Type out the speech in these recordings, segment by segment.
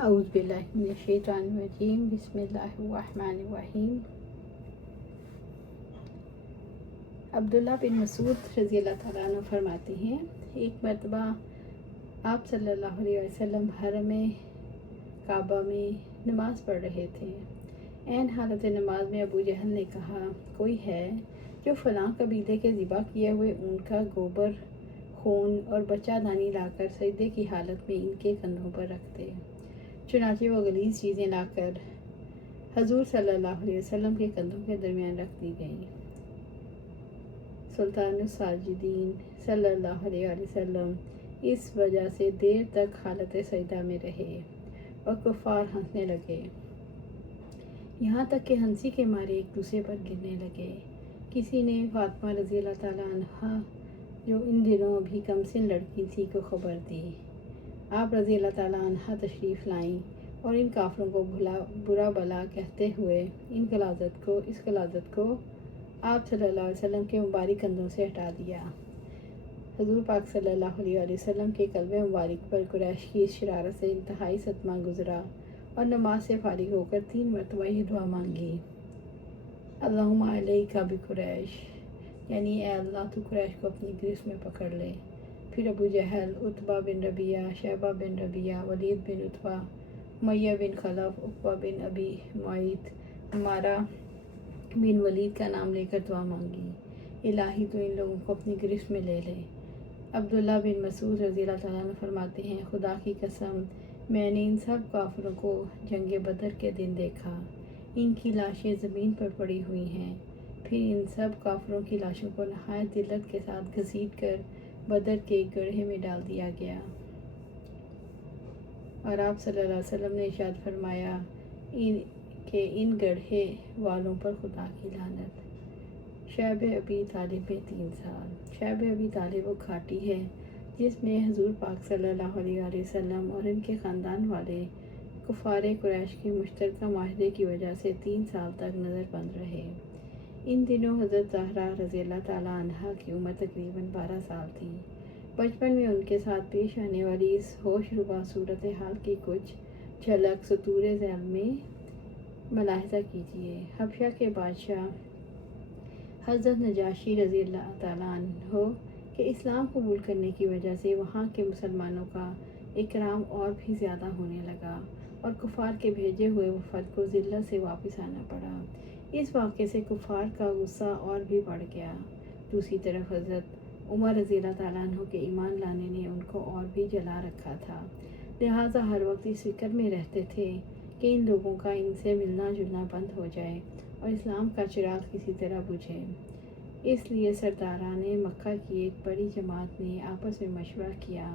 اعوذ باللہ من الشیطان الرجیم، بسم اللہ الرحمن الرحیم۔ عبداللہ بن مسعود رضی اللہ تعالیٰ عنہ فرماتے ہیں، ایک مرتبہ آپ صلی اللہ علیہ وسلم حرم کعبہ میں نماز پڑھ رہے تھے۔ عین حالت نماز میں ابو جہل نے کہا، کوئی ہے جو فلاں قبیلے کے ذبح کیے ہوئے اونٹ کا گوبر، خون اور بچہ دانی لا کر سجدے کی حالت میں ان کے کندھوں پر رکھ دے۔ چنانچہ وہ غلیظ چیزیں لا کر حضور صلی اللہ علیہ وسلم کے کندھوں کے درمیان رکھ دی گئیں۔ سلطان الساجدین صلی اللہ علیہ وسلم اس وجہ سے دیر تک حالت سجدہ میں رہے اور کفار ہنسنے لگے، یہاں تک کہ ہنسی کے مارے ایک دوسرے پر گرنے لگے۔ کسی نے فاطمہ رضی اللہ تعالیٰ عنہا، جو ان دنوں ابھی کم سن لڑکی تھی، کو خبر دی۔ آپ رضی اللہ تعالیٰ عنہا تشریف لائیں اور ان کافروں کو برا بلا کہتے ہوئے اس غلاظت کو آپ صلی اللہ علیہ وسلم کے مبارک کندھوں سے ہٹا دیا۔ حضور پاک صلی اللہ علیہ وسلم کے قلب مبارک پر قریش کی اس شرارت سے انتہائی صدمہ گزرا اور نماز سے فارغ ہو کر 3 مرتبہ یہ دعا مانگی، اللہم علیک بقریش، یعنی اے اللہ تو قریش کو اپنی گرفت میں پکڑ لے۔ پھر ابو جہل، عتبہ بن ربیعہ، شیبہ بن ربیعہ، ولید بن عتبہ، امیہ بن خلف، عقبہ بن ابی معیط، عمارہ بن ولید کا نام لے کر دعا مانگی، الہی تو ان لوگوں کو اپنی گرفت میں لے لے۔ عبداللہ بن مسعود رضی اللہ تعالیٰ عنہ فرماتے ہیں، خدا کی قسم میں نے ان سب کافروں کو جنگ بدر کے دن دیکھا، ان کی لاشیں زمین پر پڑی ہوئی ہیں۔ پھر ان سب کافروں کی لاشوں کو نہایت ذلت کے ساتھ گھسیٹ کر بدر کے ایک گڑھے میں ڈال دیا گیا، اور آپ صلی اللہ علیہ وسلم نے ارشاد فرمایا کہ ان گڑھے والوں پر خدا کی لعنت۔ شیب ابی طالب میں 3 سال۔ شیب ابی طالب وہ گھاٹی ہے جس میں حضور پاک صلی اللہ علیہ وسلم اور ان کے خاندان والے کفار قریش کے مشترکہ معاہدے کی وجہ سے 3 سال تک نظر بند رہے۔ ان دنوں حضرت زہرا رضی اللہ تعالیٰ عنہا کی عمر تقریباً 12 سال تھی۔ بچپن میں ان کے ساتھ پیش آنے والی اس ہوش ربا صورتحال کی کچھ جھلک سطور ذیل میں ملاحظہ کیجیے۔ حبشہ کے بادشاہ حضرت نجاشی رضی اللہ تعالیٰ عنہ کے اسلام قبول کرنے کی وجہ سے وہاں کے مسلمانوں کا اکرام اور بھی زیادہ ہونے لگا اور کفار کے بھیجے ہوئے وفد کو ذلت سے واپس آنا پڑا۔ اس واقعے سے کفار کا غصہ اور بھی بڑھ گیا۔ دوسری طرف حضرت عمر رضی اللہ تعالیٰ عنہ کے ایمان لانے نے ان کو اور بھی جلا رکھا تھا، لہٰذا ہر وقت اس فکر میں رہتے تھے کہ ان لوگوں کا ان سے ملنا جلنا بند ہو جائے اور اسلام کا چراغ کسی طرح بجھے۔ اس لیے سرداران مکہ کی ایک بڑی جماعت نے آپس میں مشورہ کیا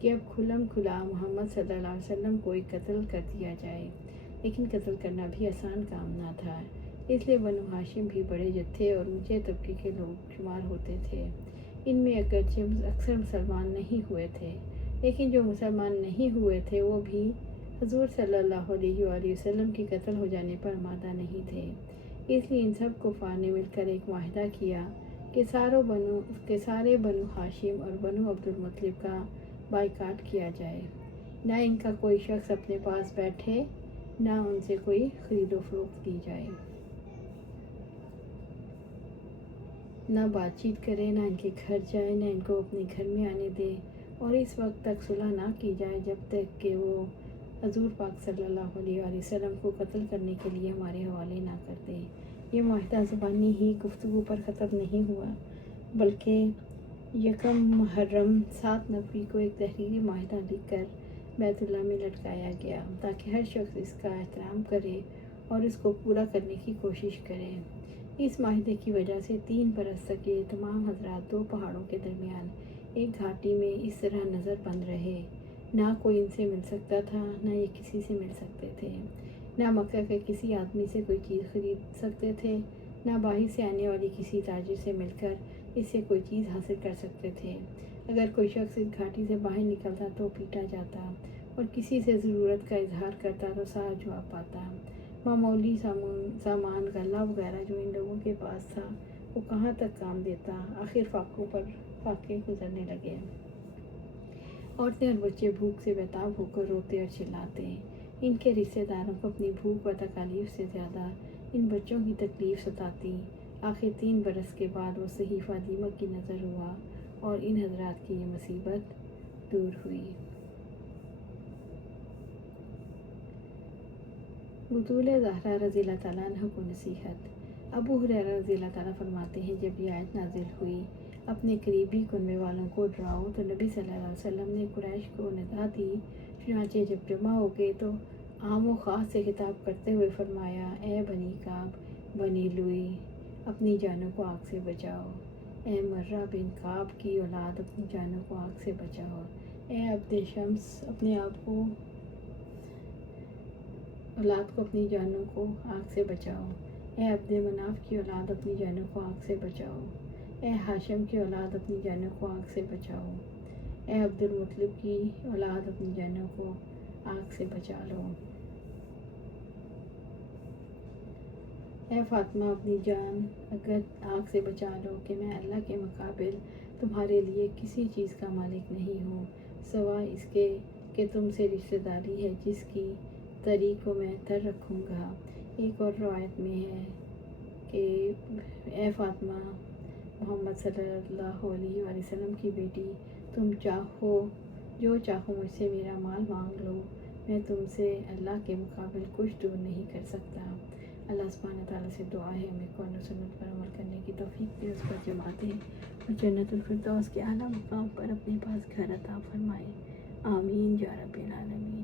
کہ اب کھلم کھلا محمد صلی اللہ علیہ وسلم کو ایک قتل کر دیا جائے، لیکن قتل کرنا بھی آسان کام نہ تھا، اس لیے بنو ہاشم بھی بڑے جتھے اور اونچے طبقے کے لوگ شمار ہوتے تھے۔ ان میں اگرچہ اکثر مسلمان نہیں ہوئے تھے، لیکن جو مسلمان نہیں ہوئے تھے وہ بھی حضور صلی اللہ علیہ وآلہ وسلم کے قتل ہو جانے پر آمادہ نہیں تھے۔ اس لیے ان سب کفار نے مل کر ایک معاہدہ کیا کہ سارے بنو ہاشم اور بنو عبد المطلب کا بائیکاٹ کیا جائے، نہ ان کا کوئی شخص اپنے پاس بیٹھے، نہ ان سے کوئی خرید و فروخت کی جائے، نہ بات چیت کرے، نہ ان کے گھر جائے، نہ ان کو اپنے گھر میں آنے دے، اور اس وقت تک صلح نہ کی جائے جب تک کہ وہ حضور پاک صلی اللہ علیہ وآلہ وسلم کو قتل کرنے کے لیے ہمارے حوالے نہ کر دے۔ یہ معاہدہ زبانی ہی گفتگو پر ختم نہیں ہوا، بلکہ 1 محرم 7 نبوی کو ایک تحریری معاہدہ لکھ کر بیت اللہ میں لٹکایا گیا تاکہ ہر شخص اس کا احترام کرے اور اس کو پورا کرنے کی کوشش کرے۔ اس معاہدے کی وجہ سے 3 برس تک یہ تمام حضرات 2 پہاڑوں کے درمیان ایک گھاٹی میں اس طرح نظر بند رہے، نہ کوئی ان سے مل سکتا تھا، نہ یہ کسی سے مل سکتے تھے، نہ مکہ کے کسی آدمی سے کوئی چیز خرید سکتے تھے، نہ باہر سے آنے والی کسی تاجر سے مل کر اس سے کوئی چیز حاصل کر سکتے تھے۔ اگر کوئی شخص اس گھاٹی سے باہر نکلتا تو پیٹا جاتا اور کسی سے ضرورت کا اظہار کرتا تو ساتھ جواب پاتا۔ معمولی سامان غلہ وغیرہ جو ان لوگوں کے پاس تھا وہ کہاں تک کام دیتا، آخر فاقوں پر فاقے گزرنے لگے۔ عورتیں اور بچے بھوک سے بیتاب ہو کر روتے اور چلاتے۔ ان کے رشتہ داروں کو اپنی بھوک و تکالیف سے زیادہ ان بچوں کی تکلیف ستاتی۔ آخر 3 برس کے بعد وہ صحیفہ دیمک کی نظر ہوا اور ان حضرات کی یہ مصیبت دور ہوئی۔ بطول زہرا رضی اللہ تعالیٰ عنہ کو نصیحت۔ ابو ہریرہ رضی اللہ تعالیٰ فرماتے ہیں، جب یہ آیت نازل ہوئی، اپنے قریبی کنبے والوں کو ڈراؤ، تو نبی صلی اللہ علیہ وسلم نے قریش کو ندا دی۔ چنانچہ جب جمع ہو گئے تو عام و خاص سے خطاب کرتے ہوئے فرمایا، اے بنی کعب، بنی لوئی، اپنی جانوں کو آگ سے بچاؤ۔ اے مرہ بن کعب کی اولاد، اپنی جانوں کو آگ سے بچاؤ۔ اے عبد شمس، اپنے آپ کو اولاد کو اپنی جانوں کو آگ سے بچاؤ۔ اے عبد مناف کی اولاد، اپنی جانوں کو آگ سے بچاؤ۔ اے ہاشم کی اولاد، اپنی جانوں کو آگ سے بچاؤ۔ اے عبد المطلب کی اولاد، اپنی جانوں کو آگ سے بچا لو۔ اے فاطمہ، اپنی جان اگر آگ سے بچا لو کہ میں اللہ کے مقابل تمہارے لیے کسی چیز کا مالک نہیں ہوں، سوائے اس کے کہ تم سے رشتہ داری ہے جس کی طریق کو میں تر رکھوں گا۔ ایک اور روایت میں ہے کہ اے فاطمہ، محمد صلی اللہ علیہ وآلہ وسلم کی بیٹی، تم چاہو جو چاہو مجھ سے میرا مال مانگ لو، میں تم سے اللہ کے مقابل کچھ دور نہیں کر سکتا۔ اللہ سبحانہ تعالیٰ سے دعا ہے ہمیں قرآن و سنت پر عمل کرنے کی توفیق دے، اس پر جمع دے اور جنت الفردوس کے اعلیٰ مقام پر اپنے پاس گھر عطا فرمائے۔ آمین یا رب العالمین۔